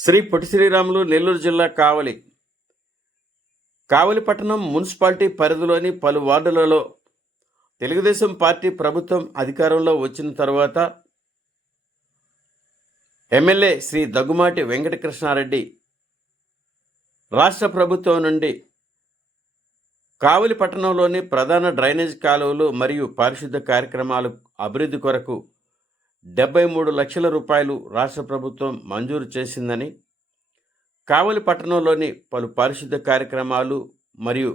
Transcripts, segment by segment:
శ్రీ పొట్టి శ్రీరాములు నెల్లూరు జిల్లా కావలి. కావలి పట్టణం మున్సిపాలిటీ పరిధిలోని పలు వార్డులలో తెలుగుదేశం పార్టీ ప్రభుత్వం అధికారంలో వచ్చిన తర్వాత ఎమ్మెల్యే శ్రీ దగ్గుమాటి వెంకటకృష్ణారెడ్డి రాష్ట్ర ప్రభుత్వం నుండి కావలి పట్టణంలోని ప్రధాన డ్రైనేజ్ కాలువలు మరియు పారిశుద్ధ కార్యక్రమాలు అభివృద్ధి కొరకు డెబ్బై మూడు లక్షల రూపాయలు రాష్ట్ర ప్రభుత్వం మంజూరు చేసిందని కావలి పట్టణంలోని పలు పారిశుద్ధ కార్యక్రమాలు మరియు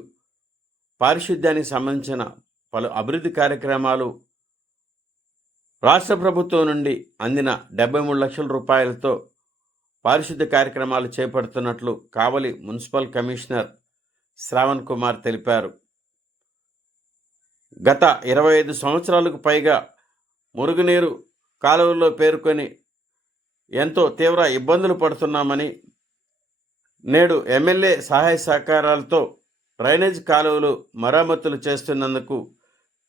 పారిశుద్ధ్యానికి సంబంధించిన పలు అభివృద్ధి కార్యక్రమాలు రాష్ట్ర ప్రభుత్వం నుండి అందిన డెబ్బై మూడు లక్షల రూపాయలతో పారిశుద్ధ కార్యక్రమాలు చేపడుతున్నట్లు కావలి మున్సిపల్ కమిషనర్ శ్రావణ్ కుమార్ తెలిపారు. గత ఇరవై ఐదు సంవత్సరాలకు పైగా మురుగునీరు కాలువల్లో పేరుకొని ఎంతో తీవ్ర ఇబ్బందులు పడుతున్నామని నేడు ఎమ్మెల్యే సహాయ సహకారాలతో డ్రైనేజ్ కాలువలు మరమ్మతులు చేస్తున్నందుకు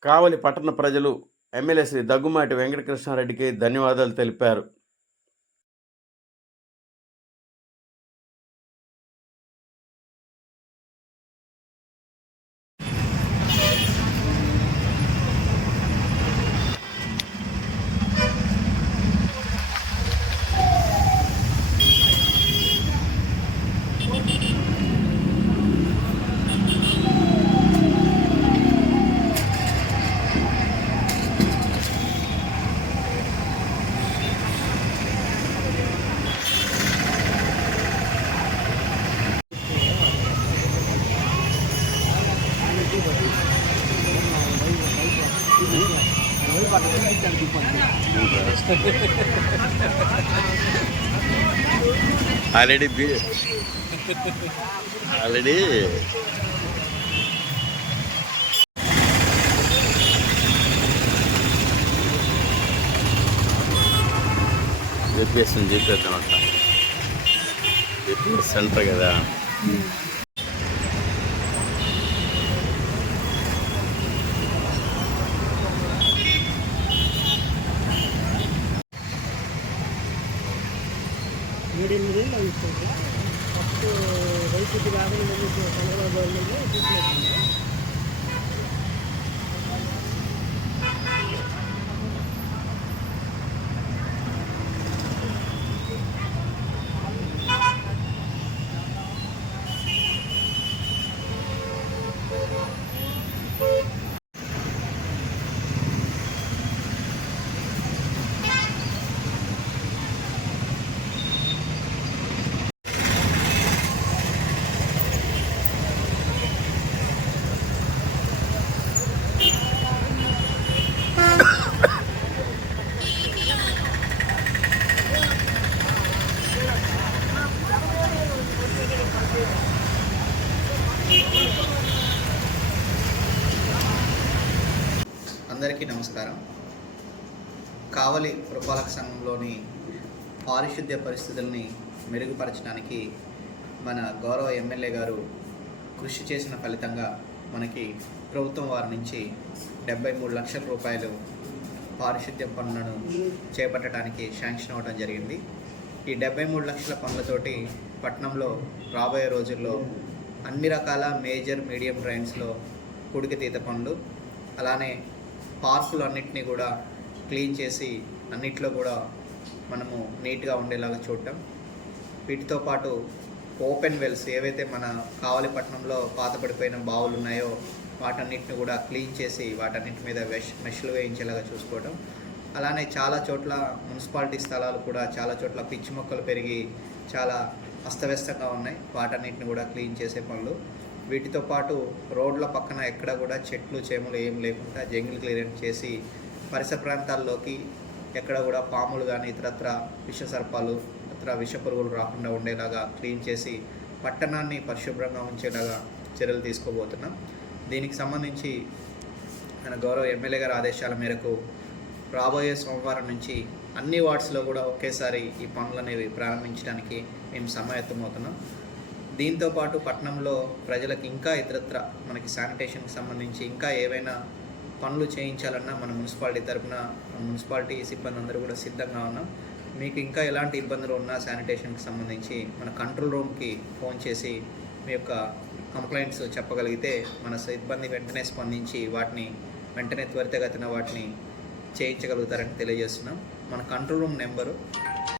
కావలి పట్టణ ప్రజలు ఎమ్మెల్యే శ్రీ దగ్గుమాటి వెంకటకృష్ణారెడ్డికి ధన్యవాదాలు తెలిపారు. ఆల్రెడీ ఆల్రెడీ జిపిఎస్ జిపిఎస్ అనమాట. జిపిఎస్ సెంటర్ కదా. ఫస్ట్ వైసీపీ రాగానే మళ్ళీ చంద్రబాబు గవర్నమెంట్లో తీసుకున్నాం అందరికీ నమస్కారం. కావలి పురపాలక సంఘంలోని పారిశుద్ధ్య పరిస్థితుల్ని మెరుగుపరచడానికి మన గౌరవ ఎమ్మెల్యే గారు కృషి చేసిన ఫలితంగా మనకి ప్రభుత్వం వారి నుంచి డెబ్బై మూడు లక్షల రూపాయలు పారిశుద్ధ్య పనులను చేపట్టడానికి శాంక్షన్ అవ్వడం జరిగింది. ఈ డెబ్బై మూడు లక్షల పనులతోటి పట్టణంలో రాబోయే రోజుల్లో అన్ని రకాల మేజర్ మీడియం డ్రైన్స్లో కుడికి తీత పనులు అలానే పార్కులు అన్నిటినీ కూడా క్లీన్ చేసి అన్నిట్లో కూడా మనము నీట్గా ఉండేలాగా చూడటం. వీటితో పాటు ఓపెన్ వెల్స్ ఏవైతే మన కావలిపట్నంలో పాతపడిపోయిన బావులు ఉన్నాయో వాటన్నిటిని కూడా క్లీన్ చేసి వాటన్నిటి మీద వెష్ మెష్లు వేయించేలాగా చూసుకోవడం అలానే చాలా చోట్ల మున్సిపాలిటీ స్థలాలు కూడా చాలా చోట్ల పిచ్చి మొక్కలు పెరిగి చాలా అస్తవ్యస్తంగా ఉన్నాయి. వాటన్నిటిని కూడా క్లీన్ చేసే పనులు. వీటితో పాటు రోడ్ల పక్కన ఎక్కడ కూడా చెట్లు చేమలు ఏం లేకుండా జంగిల్ క్లియరెన్స్ చేసి పరిసర ప్రాంతాల్లోకి ఎక్కడ కూడా పాములు కానీ ఇతరత్ర విష సర్పాలు ఇతర విష పురుగులు రాకుండా ఉండేలాగా క్లీన్ చేసి పట్టణాన్ని పరిశుభ్రంగా ఉంచేలాగా చర్యలు తీసుకోబోతున్నాం. దీనికి సంబంధించి మన గౌరవ ఎమ్మెల్యే గారి ఆదేశాల మేరకు రాబోయే సోమవారం నుంచి అన్ని వార్డ్స్లో కూడా ఒకేసారి ఈ పనులు అనేవి ప్రారంభించడానికి మేము సమాయత్తమవుతున్నాం. దీంతో పాటు పట్టణంలో ప్రజలకు ఇంకా ఇతరత్ర మనకి శానిటేషన్కి సంబంధించి ఇంకా ఏవైనా పనులు చేయించాలన్నా మన మున్సిపాలిటీ తరపున మున్సిపాలిటీ సిబ్బంది అందరూ కూడా సిద్ధంగా ఉన్నాం. మీకు ఇంకా ఎలాంటి ఇబ్బందులు ఉన్నా శానిటేషన్కి సంబంధించి మన కంట్రోల్ రూమ్కి ఫోన్ చేసి మీ యొక్క కంప్లైంట్స్ చెప్పగలిగితే మన సిబ్బంది వెంటనే స్పందించి వాటిని వెంటనే త్వరితగతిన వాటిని చేయించగలుగుతారని తెలియజేస్తున్నాం. మన కంట్రోల్ రూమ్ నెంబరు